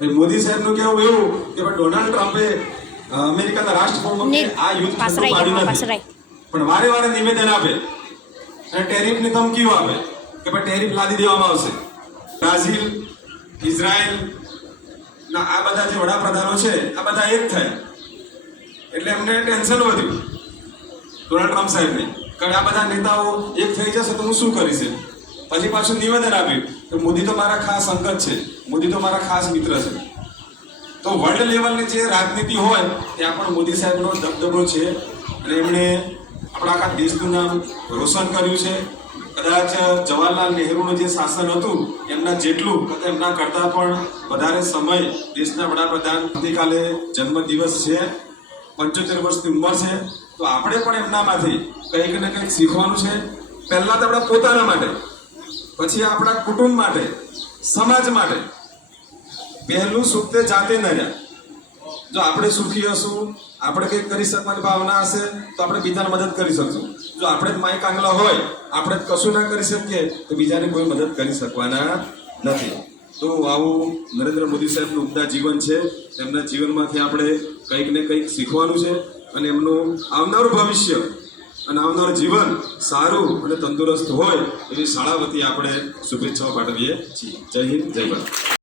મોદી સાહેબનું કહેવું એવું કે ભાઈ ડોનાલ્ડ ટ્રમ્પે અમેરિકાના રાષ્ટ્રપ્રમુખે આ યુદ્ધ પાડ્યું નથી, પણ વારે વારે નિવેદન આપે અને ટેરિફની ધમકીઓ આપે કે ભાઈ ટેરિફ લાદી દેવામાં આવશે. બ્રાઝિલ, ઇઝરાયલ ના આ બધા જે વડાપ્રધાનો છે આ બધા એક થાય એટલે એમને ટેન્શન વધ્યું ડોનાલ્ડ ટ્રમ્પ સાહેબને, કારણ આ બધા નેતાઓ એક થઈ જશે તો હું શું કરીશ. પછી પાછું નિવેદન આપ્યું કે મોદી તો મારા ખાસ અંગત છે, મોદી તો મારા ખાસ મિત્ર છે. તો વર્લ્ડ લેવલની જે રાજનીતિ હોય ત્યાં પણ મોદી સાહેબનો દબદબો છે અને એમણે આપણા આખા દેશનું નામ રોશન કર્યું છે. કદાચ જવાહરલાલ નહેરુનું જે શાસન હતું એમના જેટલું એમના કરતાં પણ વધારે સમય દેશના વડાપ્રધાન આવતીકાલે જન્મદિવસ છે, 75 વર્ષની ઉંમર છે. તો આપણે પણ એમનામાંથી કંઈક ને કંઈક શીખવાનું છે. પહેલાં તો આપણા પોતાના માટે, પછી આપણા કુટુંબ માટે, સમાજ માટે. પહેલું સુખ તે જાતે ન રહ્યા. જો આપણે સુખી હશું, આપણે કંઈક કરી શકવાની ભાવના હશે તો આપણે બીજાને મદદ કરી શકશું. જો આપણે જ માય કાંગલા હોય, આપણે જ કશું ના કરી શકીએ તો બીજાને કોઈ મદદ કરી શકવાના નથી. તો આવું નરેન્દ્ર મોદી સાહેબનું ઉમદા જીવન છે. એમના જીવનમાંથી આપણે કંઈક ને કંઈક શીખવાનું છે અને એમનું આવનારું ભવિષ્ય અને આવનારું જીવન સારું અને તંદુરસ્ત હોય એવી શાળા વતી આપણે શુભેચ્છાઓ પાઠવીએ છીએ. જય હિન્દ, જય ભારત.